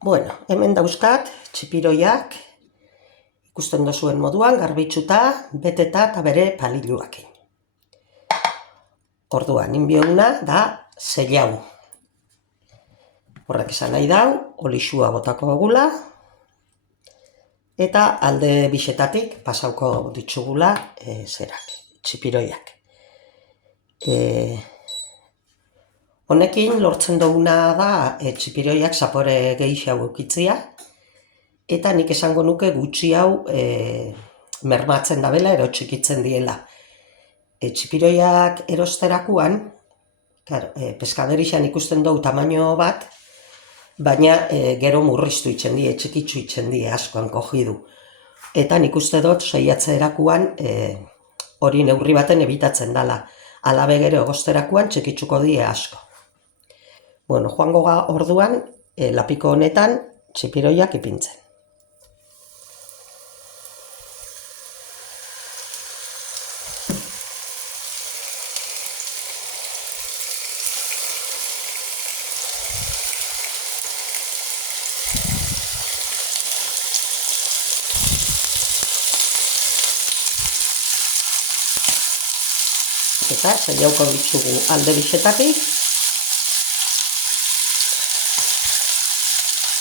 Bueno, hemen dauzkat txipiroiak ikusten duzuen moduan garbitzuta, beteta eta bere paliluakin. Orduan, inbioguna da zellau. Horrek esan nahi dau, olixua botako gula eta alde bixetatik pasauko ditugula txipiroiak. Honekin lortzen duguna da txipiroiak zapore gehiago eukitzia, eta nik esango nuke gutxi hau mermatzen dabela ero txikitzen diela. Txipiroiak erosterakuan, peskaderixan ikusten dugu tamaino bat, baina gero murriztu itzen die, txikitzu itzen die askoan kojidu. Eta nik uste dut saiatzerakuan hori neurri baten ebitatzen dala. Alabe gero egosterakuan txikitzuko die asko. Bueno, joango orduan lapiko honetan txipiroiak ipintzen. Eta zeliauko ditugu alde bixetatik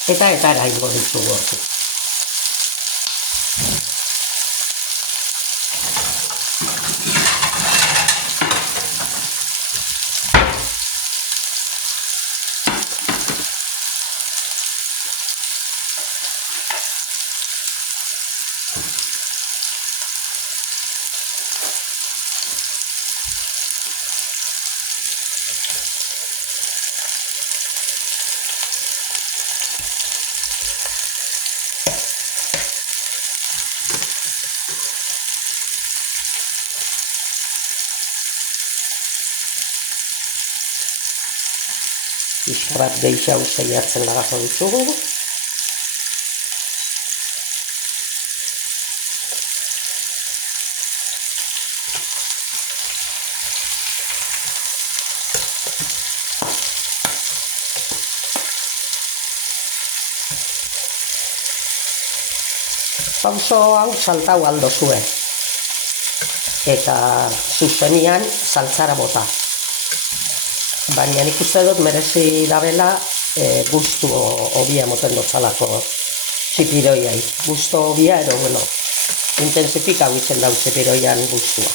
eta eraingo ditugu hortu. Pixka bat gehiago zeiatzen lagako ditugu. Pauso hau saltau aldo zuen. Eta zuzenian saltzara bota. Baina nik uste dut merezi dabela gustu hobia moten dotzalako txipiroiai. Gustu hobia ero, intensifika guitzen dau txipiroian gustua.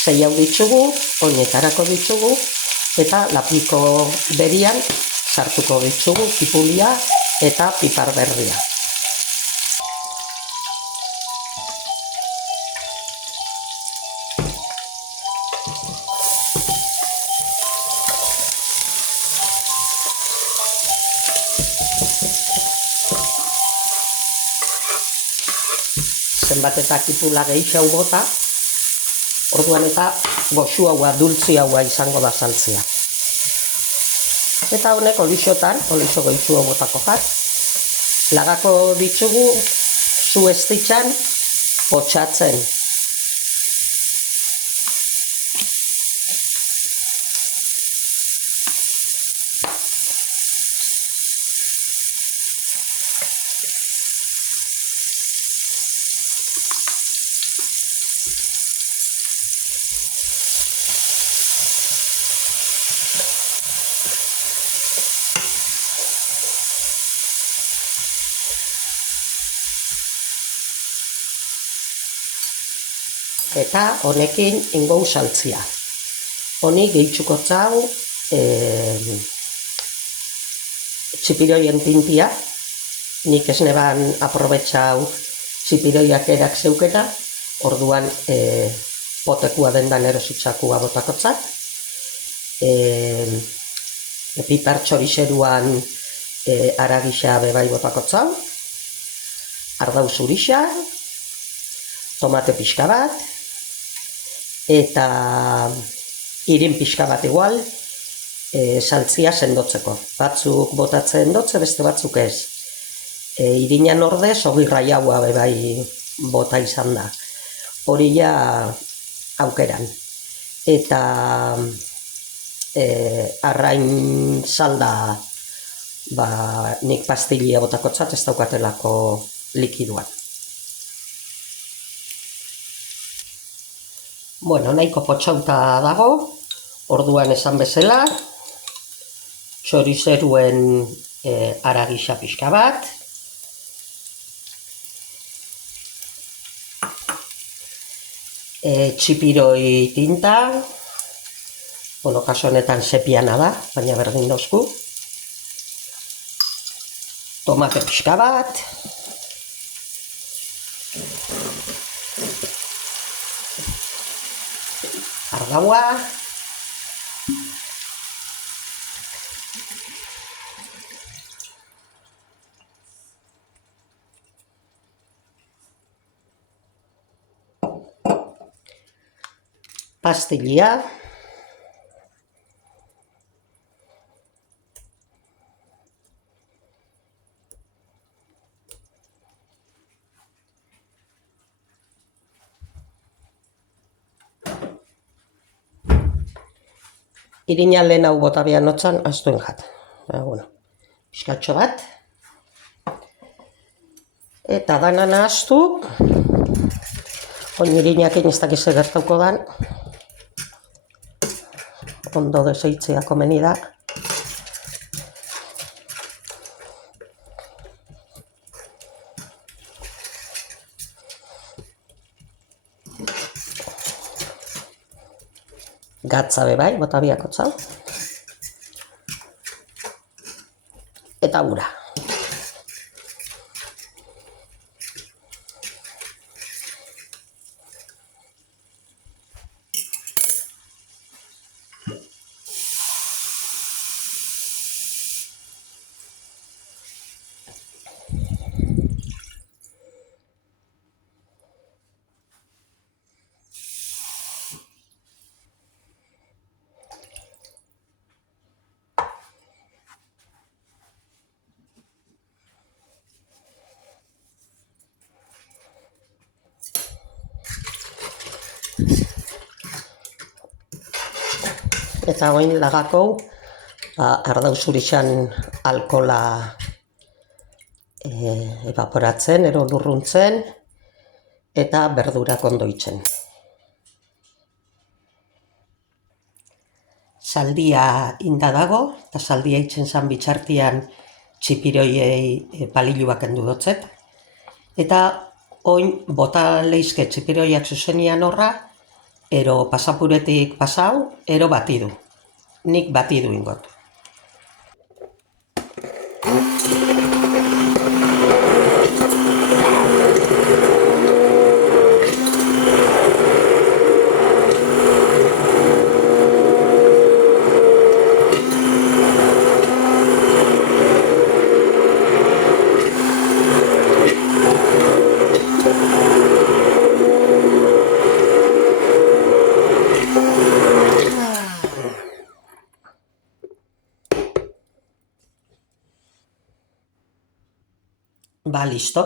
Zei hau ditugu, oinetarako ditugu, eta lapiko berian sartuko ditugu kipulia eta pipar berria. Zenbat eta kipula gehiago bota, orduan eta goxu haua, dultzi haua izango da saltzea. Eta honek olixotan, olixo goitzu hau botako jat, lagako ditugu zu estitzan potxatzen. Eta honekin ingou saltzia. Honi gehitzuko txau txipiroien tintia. Nik ez neban aprobetxau txipiroiak erak zeuketa, orduan potekua dendan erositxakua botakotzat. Pipar txorixeruan aragisa bebai botako txau, ardau zurixa, tomate pixka bat, eta irin pixka bat igual, saltzia sendotzeko. Batzuk botatzen dotze, beste batzuk ez. Irinan ordez, ogi raiaua bebai bota izan da. Hori ja aukeran. Eta arrain salda nik pastilia botako txat ez daukatelako likiduan. Bueno, nahiko potxauta dago, orduan esan bezala, txorizeruen aragisa pixka bat, txipiroi tinta, bueno, kaso honetan sepiana da, baina berdin dozku, tomate pixka bat, ardaua, pastilia, irina lehen hau bota behar notzan, aztuen jat. Bueno, pixkatxo bat. Eta dana nahaztu. Oin irinakin ez dakize gertauko dan. Ondo deseitzea komeni da. Gatza bebai, bota biako txau. Eta ura. Eta oin lagakou, ardau zurixan alkola evaporatzen, ero lurruntzen, eta berdurak ondoitzen. Saldia inda dago, eta saldia itzen zan bitxartian txipiroiei paliluak endu dotzet. Eta oin bota leizke txipiroiak zuzenian horra, ero pasapuretik pasau, ero batidu. Nik batidu ingot. Ba, listo.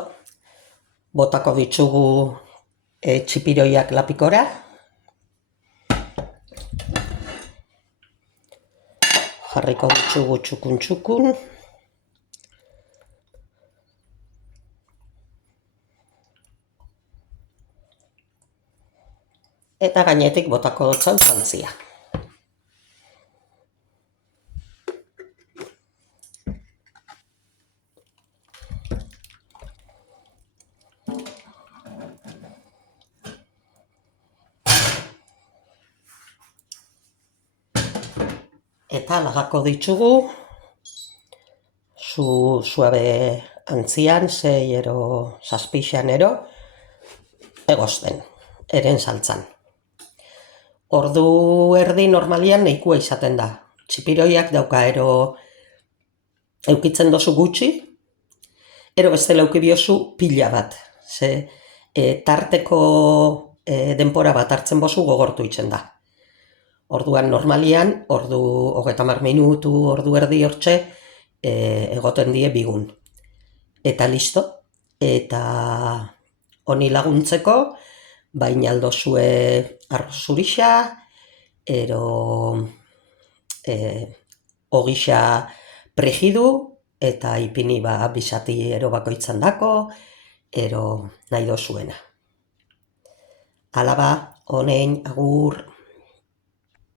Botako ditugu txipiroiak lapikora. Jarriko ditugu txukun-txukun. Eta gainetik botako dotzan jantzia. Eta lagako ditugu, suabe antzian, 6 ero 7 ero, egozten, eren saltzan. Ordu erdi normalian nahikoa izaten da. Txipiroiak dauka ero eukitzen dozu gutxi, ero bestela euki biozu pila bat. Ze tarteko denpora bat hartzen bozu gogortu itzen da. Orduan normalian, ordu 30 minutu, ordu erdi hortxe, egoten die bigun. Eta listo. Eta honi laguntzeko, baina aldozue arroz zurixa, ero ogixa pregidu, eta ipini bisati ero bakoitzan dako, ero nahi dozuena. Hala ba, honein, agur.